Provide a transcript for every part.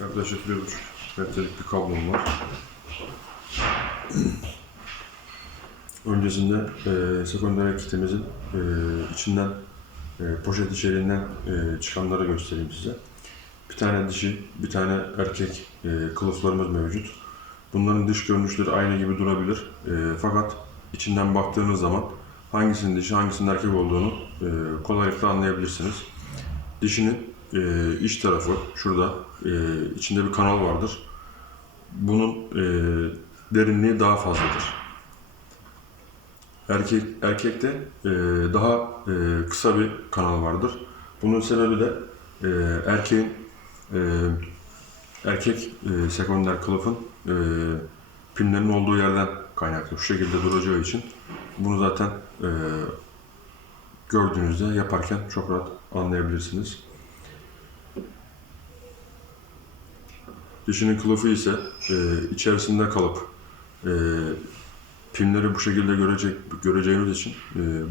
Yaklaşık 1,5 metrelik bir kablom var. Öncesinde sekonder kitimizin içinden poşet içeriğinden çıkanları göstereyim size. Bir tane dişi, bir tane erkek kılıflarımız mevcut. Bunların dış görünüşleri aynı gibi durabilir. Fakat içinden baktığınız zaman hangisinin dişi, hangisinin erkek olduğunu kolaylıkla anlayabilirsiniz. Dişinin iç tarafı şurada, içinde bir kanal vardır. Bunun derinliği daha fazladır. Erkekte daha kısa bir kanal vardır. Bunun sebebi de erkek sekonder kılıfın pimlerin olduğu yerden kaynaklı. Şu şekilde duracağı için bunu zaten gördüğünüzde yaparken çok rahat anlayabilirsiniz. Dişinin kılıfı ise içerisinde kalıp pimleri bu şekilde göreceğimiz için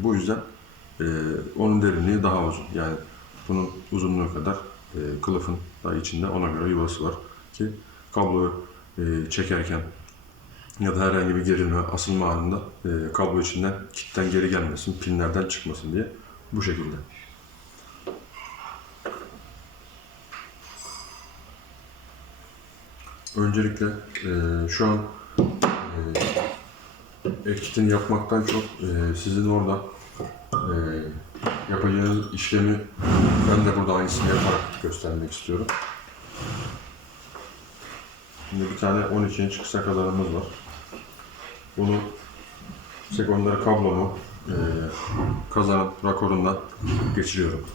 bu yüzden onun derinliği daha uzun. Yani bunun uzunluğu kadar kılıfın da içinde ona göre yuvası var ki kabloyu çekerken ya da herhangi bir gerilme, asılma anında kablo içinden kitten geri gelmesin, pinlerden çıkmasın diye bu şekilde. Öncelikle şu an etkitini yapmaktan çok sizin orada yapacağınız işlemi ben de burada aynısını yaparak göstermek istiyorum. Şimdi bir tane 12 inç kısa kadarımız var. Bunu sekonder kablomu kazanın rakorundan geçiriyorum.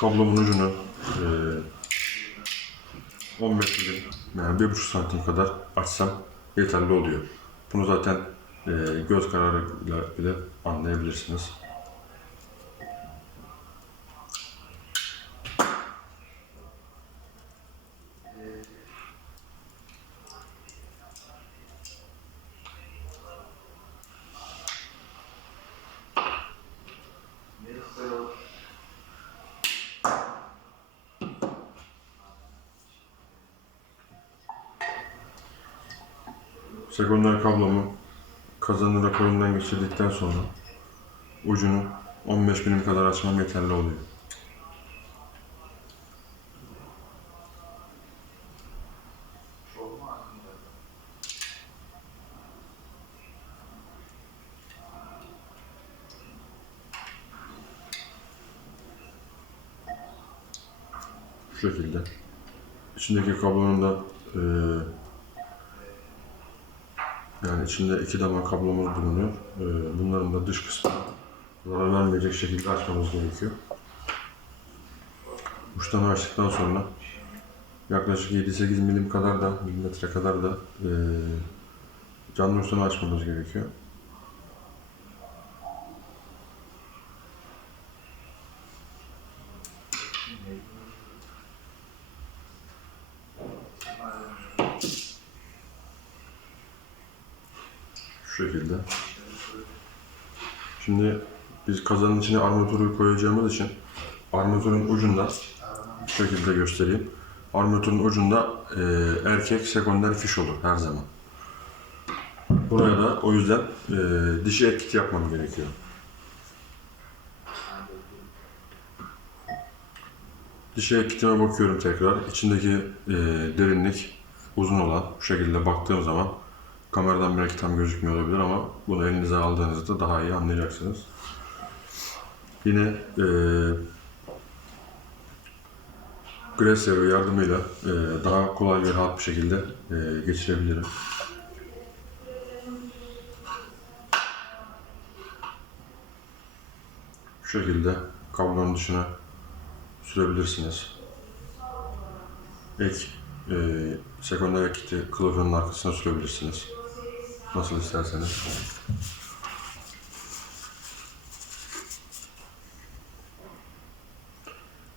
Kablomun ucunu 15 milim yani 1,5 santim kadar açsam yeterli oluyor. Bunu zaten göz kararıyla bile anlayabilirsiniz. Sekonder kablomu kazanın rakorundan geçirdikten sonra ucunu 15 milim kadar açmam yeterli oluyor. Şu şekilde. İçindeki kablonun da yani içinde 2 damak kablomuz bulunuyor. Bunların da dış kısmı zarar vermeyecek şekilde açmamız gerekiyor. Uçtan açtıktan sonra yaklaşık 7-8 milim kadar da milimetre kadar da canlı uçtan açmamız gerekiyor. Şu şekilde. Şimdi biz kazanın içine armatürü koyacağımız için armatürün ucunda şu şekilde göstereyim. Armatürün ucunda erkek sekonder fiş olur her zaman. Buraya da o yüzden dişi etkiti yapmam gerekiyor. Dişi etkitime bakıyorum tekrar. İçindeki derinlik uzun olan bu şekilde baktığım zaman kameradan belki tam gözükmüyor olabilir ama bunu elinize aldığınızda daha iyi anlayacaksınız. Yine Gresev yardımıyla daha kolay ve rahat bir şekilde geçirebilirim. Şu şekilde kablonun dışına sürebilirsiniz. Ek sekonder kiti kılıfının arkasına sürebilirsiniz. Nasıl isterseniz.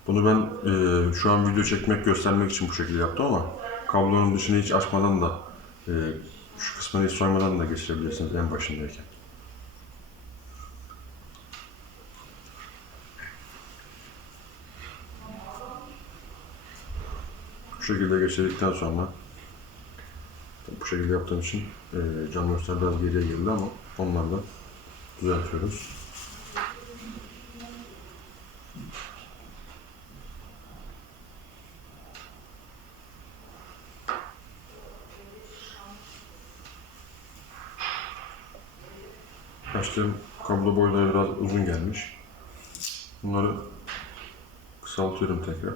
Bunu ben şu an video çekmek, göstermek için bu şekilde yaptım ama kablonun dışını hiç açmadan da şu kısmını hiç soymadan da geçirebilirsiniz en başındayken. şekilde geçirdikten sonra bu şekilde yaptığım için cam göster biraz geriye geldi ama onları da düzeltiyoruz. Açtığım kablo boyları biraz uzun gelmiş. Bunları kısaltıyorum tekrar.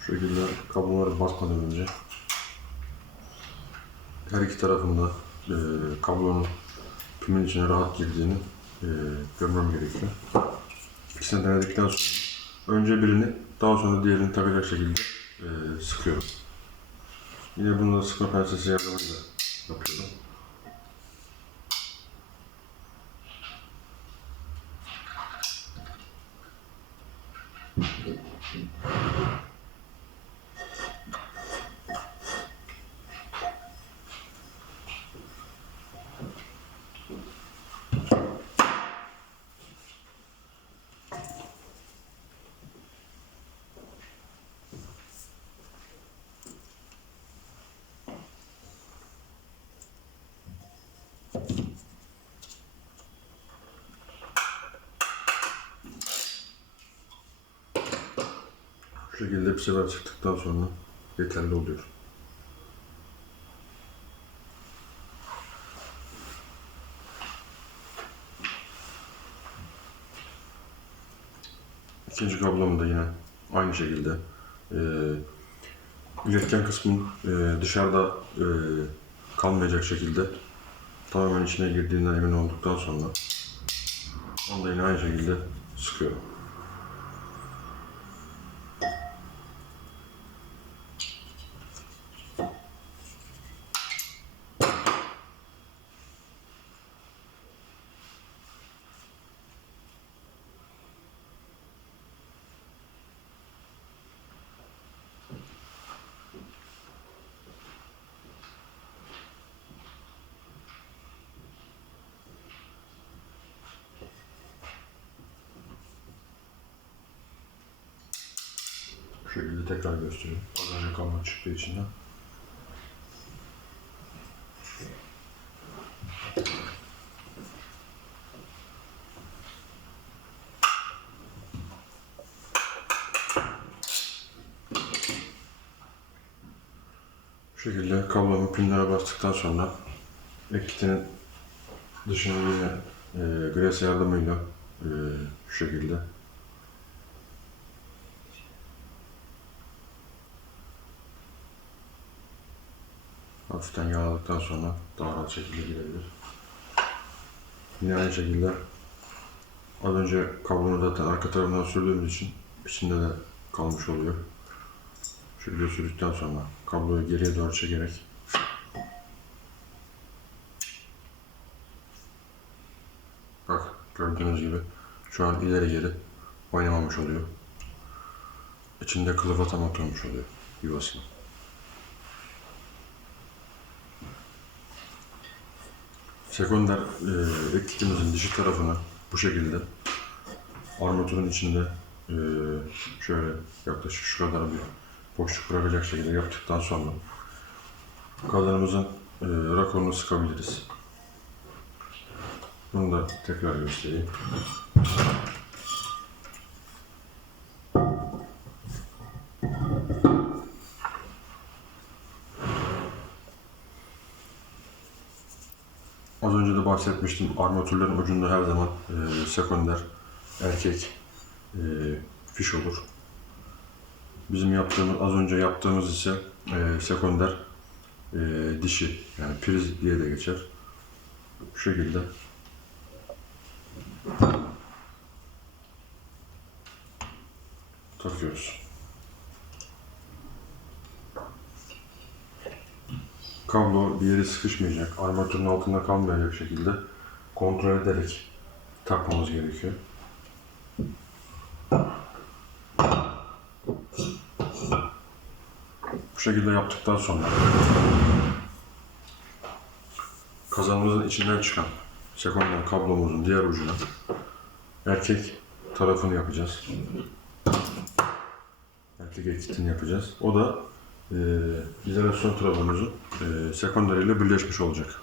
Şu şekilde kabloları basmadan önce her iki tarafında kablonun pimin içine rahat girdiğini görmem gerekiyor. İkisini denedikten sonra önce birini daha sonra diğerini takacak şekilde sıkıyorum. Yine bunu da sıkma pensesi yardımıyla yapıyorum. Bu şekilde bir sefer çıktıktan sonra yeterli oluyor. İkinci kablomu da yine aynı şekilde iletken kısmın dışarıda kalmayacak şekilde tamamen içine girdiğinden emin olduktan sonra onu da yine aynı şekilde sıkıyorum. Bu şekilde tekrar göstereyim. Az önce kablo çıktığı içinden. Bu şekilde kablomu pinlere bastıktan sonra ekitinin dışını yine gres yardımıyla şu şekilde hafiften yağladıktan sonra daha rahat şekilde girebilir. Yine aynı şekilde az önce kablonu zaten arka tarafından sürdüğümüz için içinde de kalmış oluyor. Şöyle sürdükten sonra kabloyu geriye doğru çekerek bak gördüğünüz gibi şu an ileri geri oynamamış oluyor. İçinde kılıfa tam oturmuş oluyor yuvasına. Sekonder ek kitimizin dişi tarafını bu şekilde armatürün içinde şöyle yaklaşık şu kadar bir boşluk bırakacak şekilde yaptıktan sonra kazanımızın rakorunu sıkabiliriz. Bunu da tekrar göstereyim. Az önce de bahsetmiştim, armatürlerin ucunda her zaman sekonder erkek fiş olur. Bizim yaptığımız, az önce yaptığımız ise sekonder dişi, yani priz diye de geçer. Bu şekilde takıyoruz. Kablo bir yere sıkışmayacak, armatürün altında kalmayacak şekilde kontrol ederek takmamız gerekiyor. Bu şekilde yaptıktan sonra kazanımızın içinden çıkan sekonder kablomuzun diğer ucuna erkek tarafını yapacağız. Erkek ekitini yapacağız. O da izolasyon trabomuzun sekonder ile birleşmiş olacak.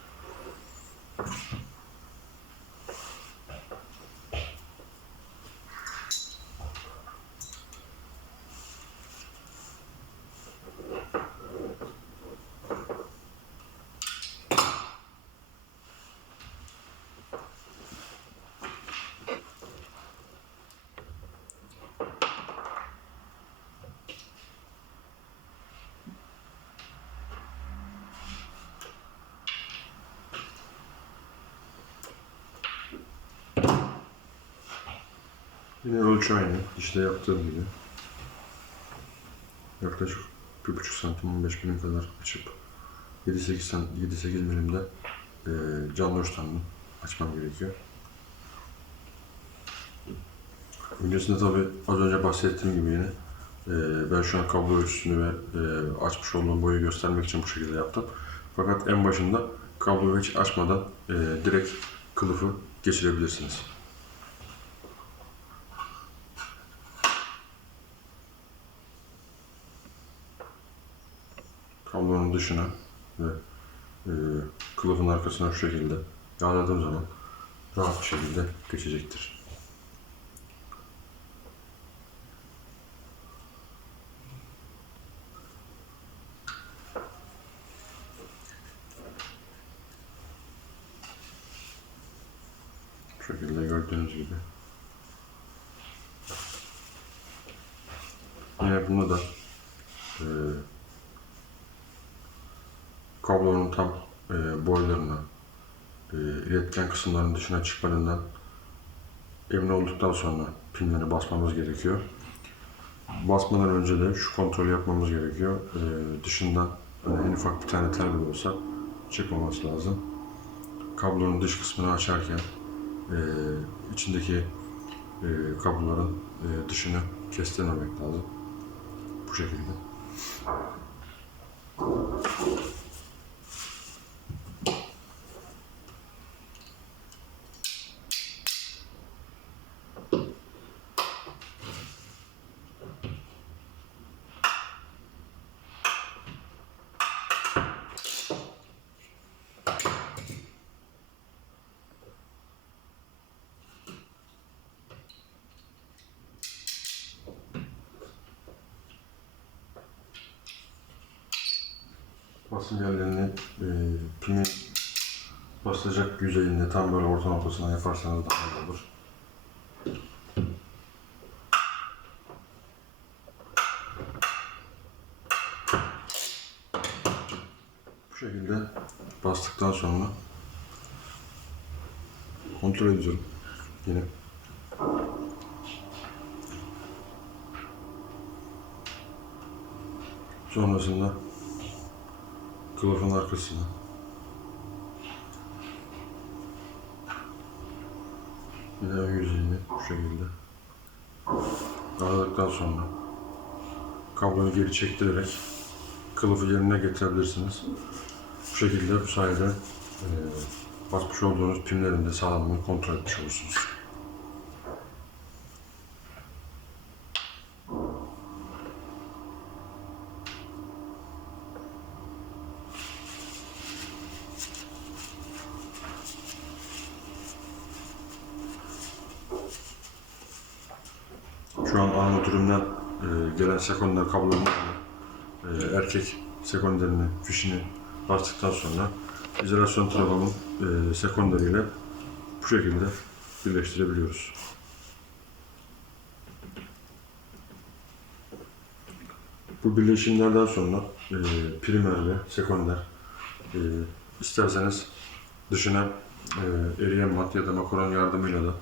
Yine ölçü aynı, işte yaptığım gibi. Yaklaşık 1,5 santim 15 milim kadar açıp 7-8 milimde canlı uçlarını açmam gerekiyor. Öncesinde tabi az önce bahsettiğim gibi yine ben şu an kablo ölçüsünü ve açmış olduğum boyu göstermek için bu şekilde yaptım. Fakat en başında kabloyu hiç açmadan direkt kılıfı geçirebilirsiniz. Kablonun dışına ve kılıfın arkasına şu şekilde yağladığım zaman rahat bir şekilde geçecektir. Bu şekilde gördüğünüz gibi. Yine bunu da kablonun tam boylarına, iletken kısımların dışına çıkmalarından emin olduktan sonra pinleri basmamız gerekiyor. Basmadan önce de şu kontrolü yapmamız gerekiyor. Dışından en ufak bir tane tel bile olsa çıkmaması lazım. Kablonun dış kısmını açarken içindeki kabloların dışını kestirmemek lazım. Bu şekilde. Basım yerlerini pinin basılacak yüzeyinde tam böyle orta noktasına yaparsanız daha iyi olur. Bu şekilde bastıktan sonra kontrol ediyorum yine. Sonrasında kılıfın arkasına yine ön yüzeyini bu şekilde aradıktan sonra kabloyu geri çektirerek kılıfı yerine getirebilirsiniz. Bu şekilde bu sayede basmış olduğunuz pimlerin de sağlamlığını kontrol etmiş olursunuz. Şu an armatürümden gelen sekonder kablolarını erkek sekonderini, fişini bastıktan sonra izolasyon trabamın sekonderiyle bu şekilde birleştirebiliyoruz. Bu birleşimlerden sonra primer ve sekonder isterseniz dışına eriyen mat ya da makaron yardımıyla da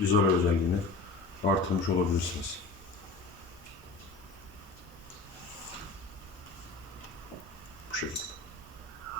izole özelliğini artırmış olabilirsiniz. Bu şekilde.